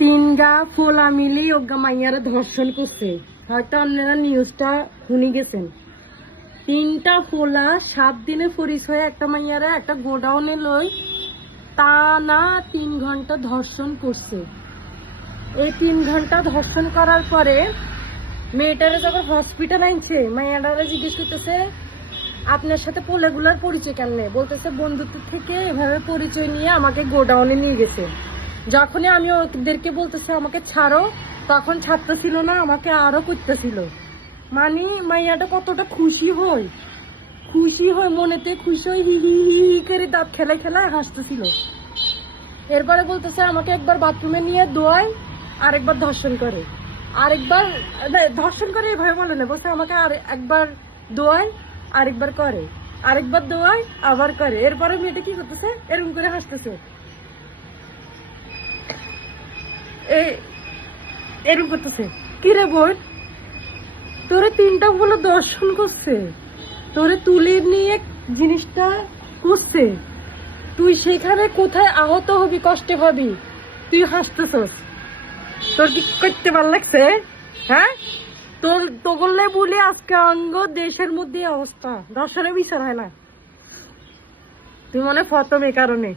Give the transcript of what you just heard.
তিনগা ফোলা মিলি ওগা মাইয়ারা ধর্ষণ করছে। হয়তো আপনারা নিউজটা শুনি গেছেন। 3টা ফোলা 7 দিনে পরিচয় একটা মাইয়ারা একটা গোডাউনে লই তা না 3 ঘন্টা ধর্ষণ করছে। এই 3 ঘন্টা ধর্ষণ করার পরে মেয়েটারে যখন হসপিটাল আনছে, মাইয়াটারে জিজ্ঞেস করতেছে আপনার সাথে পোলেগুলার পরিচয় কেমনে, বলতেছে বন্ধুত্ব থেকে এভাবে পরিচয় নিয়ে আমাকে গোডাউনে নিয়ে গেছে। যখনই আমি ওদেরকে বলতেছে আমাকে ছাড়ো, তখন ছাড়তেছিল না, আমাকে আরো করতেছিল। মানে মাইয়াটা কতটা খুশি হয় মনেতে খুশি হয়ে হি হি হি হি করে দাঁত খেলা হাসতেছিল। এরপরে বলতেছে আমাকে একবার বাথরুমে নিয়ে দোয়ায়, আরেকবার ধর্ষণ করে, আরেকবার ধর্ষণ করে এভাবে বলে না, বলছে আমাকে আর একবার দোয়ায় আরেকবার করে, আরেকবার দোয়ায় আবার করে। এরপরে মেয়েটা কি করতেছে, এরকম করে হাসতেছে, এরকম করতেছে। কিরে বোন, তোরে 3টা বলে দর্শন করছে, তোরে তুলে নিয়ে জিনিসটা করছে, তুই সেখানে কোথায় আহত হবি, কষ্টে হবি, তুই হাসতেছস। তোর কি করতে ভাল লাগছে? হ্যাঁ, তোর বললে বলে আজকে অঙ্গ দেশের মধ্যে অবস্থা, দর্শনের বিচার হয় না। তুই মনে প্রথম এ কারণে